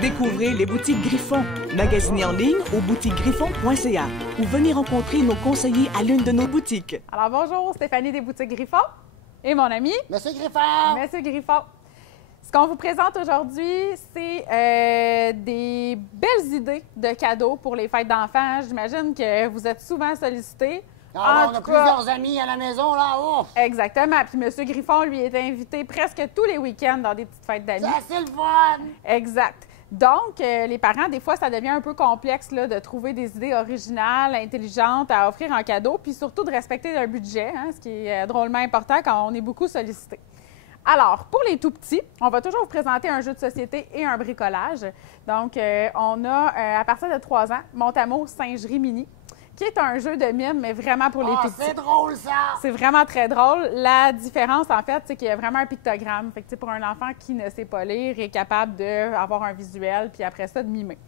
Découvrez les boutiques Griffon. Magasinez en ligne au boutiquesgriffon.ca ou venez rencontrer nos conseillers à l'une de nos boutiques. Alors bonjour, Stéphanie des boutiques Griffon et mon ami Monsieur Griffon. Monsieur Griffon. Ce qu'on vous présente aujourd'hui, c'est des belles idées de cadeaux pour les fêtes d'enfants. J'imagine que vous êtes souvent sollicités. Ah, on a plusieurs amis à la maison, là. Oh. Exactement. Puis M. Griffon, lui, est invité presque tous les week-ends dans des petites fêtes d'amis. C'est le fun. Exact. Donc, les parents, des fois, ça devient un peu complexe là, de trouver des idées originales, intelligentes à offrir en cadeau, puis surtout de respecter leur budget, hein, ce qui est drôlement important quand on est beaucoup sollicité. Alors, pour les tout-petits, on va toujours vous présenter un jeu de société et un bricolage. Donc, on a, à partir de 3 ans, Montamo Singerie Mini, qui est un jeu de mime, mais vraiment pour les tout-petits. C'est drôle, ça! C'est vraiment très drôle. La différence, en fait, c'est qu'il y a vraiment un pictogramme. Fait que, pour un enfant qui ne sait pas lire, est capable d'avoir un visuel, puis après ça, de mimer.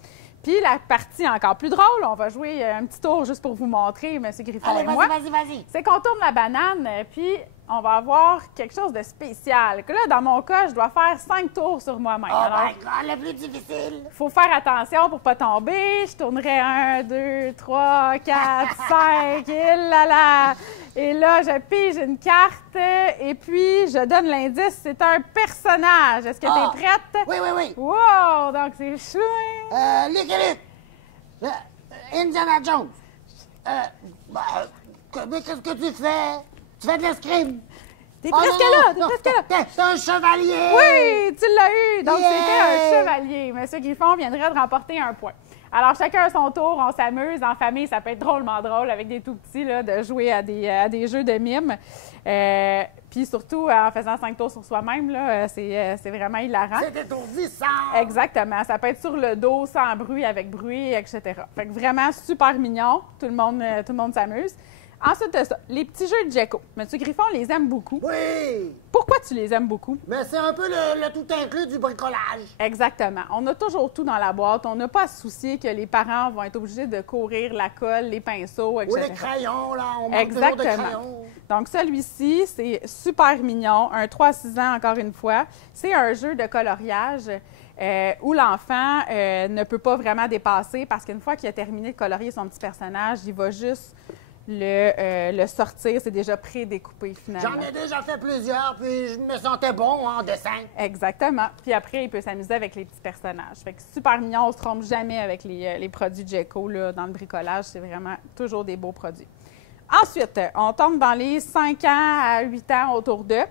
Puis la partie encore plus drôle, on va jouer un petit tour juste pour vous montrer, M. Griffon Allez, et moi. vas-y. C'est qu'on tourne la banane, puis on va avoir quelque chose de spécial. Que là, dans mon cas, je dois faire 5 tours sur moi-même. Oh Alors, my God, le plus difficile! faut faire attention pour pas tomber. Je tournerai 1, 2, 3, 4, 5, et là là! Et là, je pige une carte et puis je donne l'indice, c'est un personnage. Est-ce que tu es prête? Oui. Wow! Donc, c'est chou. Lucky Luke! Indiana Jones! Mais qu'est-ce que tu fais? Tu fais de l'escrime! T'es presque là, t'es presque là. T'es un chevalier! Oui, tu l'as eu. Donc, Yeah! c'était un chevalier. Monsieur Griffon viendrait de remporter un point. Alors, chacun à son tour, on s'amuse. En famille, ça peut être drôlement drôle avec des tout-petits, là, de jouer à des jeux de mime. Puis surtout, en faisant 5 tours sur soi-même, là, c'est vraiment hilarant. C'est étourdissant! Exactement. Ça peut être sur le dos, sans bruit, avec bruit, etc. Fait que vraiment super mignon. Tout le monde s'amuse. Ensuite de ça, les petits jeux de Gecko. Monsieur Griffon les aime beaucoup. Oui! Pourquoi tu les aimes beaucoup? Mais c'est un peu le tout inclus du bricolage. Exactement. On a toujours tout dans la boîte. On n'a pas à se soucier que les parents vont être obligés de courir la colle, les pinceaux, etc. Ou les crayons, là. On manque toujours de crayons. Donc, celui-ci, c'est super mignon. Un 3 à 6 ans, encore une fois. C'est un jeu de coloriage où l'enfant ne peut pas vraiment dépasser parce qu'une fois qu'il a terminé de colorier son petit personnage, il va juste le sortir. C'est déjà pré-découpé, finalement. J'en ai déjà fait plusieurs, puis je me sentais bon en dessin. Exactement. Puis après, il peut s'amuser avec les petits personnages. Fait que super mignon. On ne se trompe jamais avec les produits Gecko là, dans le bricolage. C'est vraiment toujours des beaux produits. Ensuite, on tombe dans les 5 ans à 8 ans autour d'eux.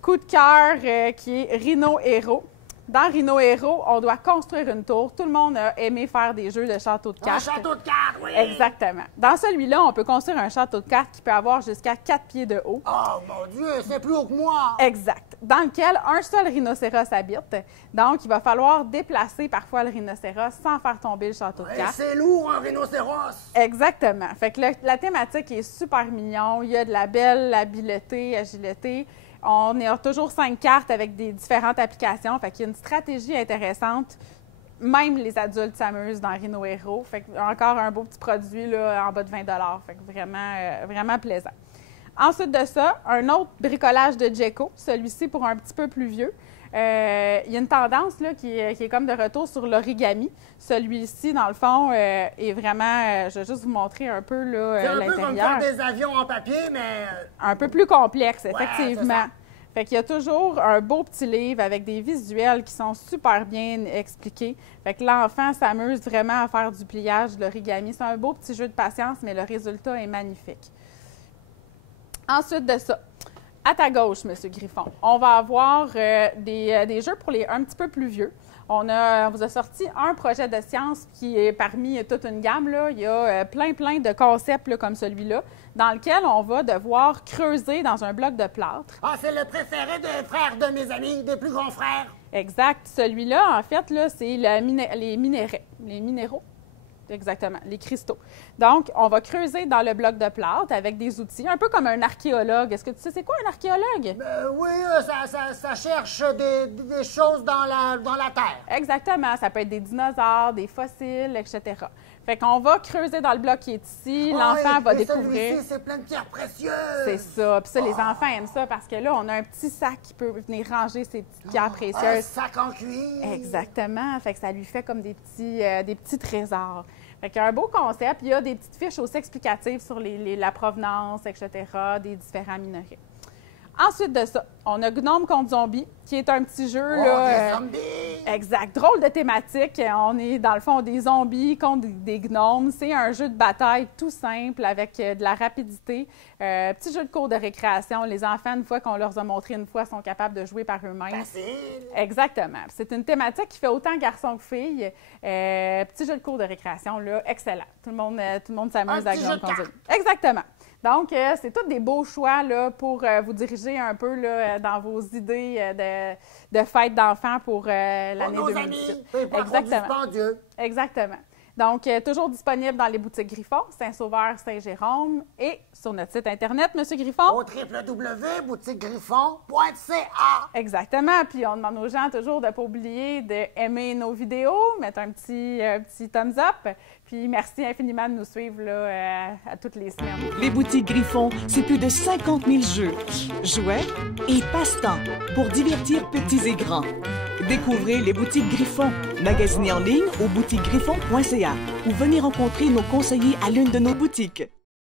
Coup de cœur qui est Rhino Hero. Dans Rhino Hero, on doit construire une tour. Tout le monde a aimé faire des jeux de château de cartes. Un château de cartes, oui! Exactement. Dans celui-là, on peut construire un château de cartes qui peut avoir jusqu'à 4 pieds de haut. Oh, mon Dieu, c'est plus haut que moi! Exact. Dans lequel un seul rhinocéros habite. Donc, il va falloir déplacer parfois le rhinocéros sans faire tomber le château de cartes. C'est lourd, un rhinocéros! Exactement. Fait que la thématique est super mignon. Il y a de la belle habileté, agilité. On a toujours 5 cartes avec des différentes applications. Fait qu'il y a une stratégie intéressante. Même les adultes s'amusent dans Rhino Hero. Fait que encore un beau petit produit là, en bas de 20 $. Fait que vraiment plaisant. Ensuite de ça, un autre bricolage de Gecko, celui-ci pour un petit peu plus vieux. Il y a une tendance là, qui est comme de retour sur l'origami. Celui-ci, dans le fond, est vraiment... je vais juste vous montrer un peu l'intérieur. C'est un peu comme faire des avions en papier, mais... Un peu plus complexe, Ouais, effectivement. Fait qu'il y a toujours un beau petit livre avec des visuels qui sont super bien expliqués. Fait que l'enfant s'amuse vraiment à faire du pliage, de l'origami. C'est un beau petit jeu de patience, mais le résultat est magnifique. Ensuite de ça, à ta gauche, M. Griffon, on va avoir des jeux pour les un petit peu plus vieux. On vous a sorti un projet de science qui est parmi toute une gamme. Là. Il y a plein de concepts là, comme celui-là, dans lequel on va devoir creuser dans un bloc de plâtre. Ah, c'est le préféré des frères de mes amis, des plus grands frères. Exact. Celui-là, en fait, là, c'est les minéraux. Exactement, les cristaux. Donc, on va creuser dans le bloc de plâtre avec des outils, un peu comme un archéologue. Est-ce que tu sais c'est quoi un archéologue? Oui, ça cherche des choses dans la terre. Exactement. Ça peut être des dinosaures, des fossiles, etc. Fait qu'on va creuser dans le bloc qui est ici. L'enfant va découvrir. Celui-ci, c'est plein de pierres précieuses. C'est ça. Puis ça, les enfants aiment ça parce que là, on a un petit sac qui peut venir ranger ces petites pierres précieuses. Un sac en cuir. Exactement. Fait que ça lui fait comme des petits trésors. Fait qu'il y a un beau concept. Il y a des petites fiches aussi explicatives sur la provenance, etc., des différents minerais. Ensuite de ça, on a Gnome contre Zombie, qui est un petit jeu. Des zombies! Exact. Drôle de thématique. On est, dans le fond, des zombies contre des gnomes. C'est un jeu de bataille tout simple avec de la rapidité. Petit jeu de cours de récréation. Les enfants, une fois qu'on leur a montré une fois, sont capables de jouer par eux-mêmes. Facile! Exactement. C'est une thématique qui fait autant garçons que filles. Petit jeu de cours de récréation, là, excellent. Tout le monde s'amuse avec Gnome contre Zombie. Exactement. Donc, c'est tous des beaux choix là, pour vous diriger un peu là, dans vos idées de fêtes d'enfants pour l'année 2018. Exactement. Exactement. Donc, toujours disponible dans les boutiques Griffon, Saint-Sauveur, Saint-Jérôme et sur notre site Internet, M. Griffon. Au www.boutiquegriffon.ca. Exactement. Puis, on demande aux gens toujours de ne pas oublier d'aimer nos vidéos, mettre un petit thumbs up. Puis, merci infiniment de nous suivre là, à toutes les semaines. Les boutiques Griffon, c'est plus de 50 000 jeux, jouets et passe-temps pour divertir petits et grands. Découvrez les boutiques Griffon, magasinez en ligne au boutiquegriffon.ca ou venez rencontrer nos conseillers à l'une de nos boutiques.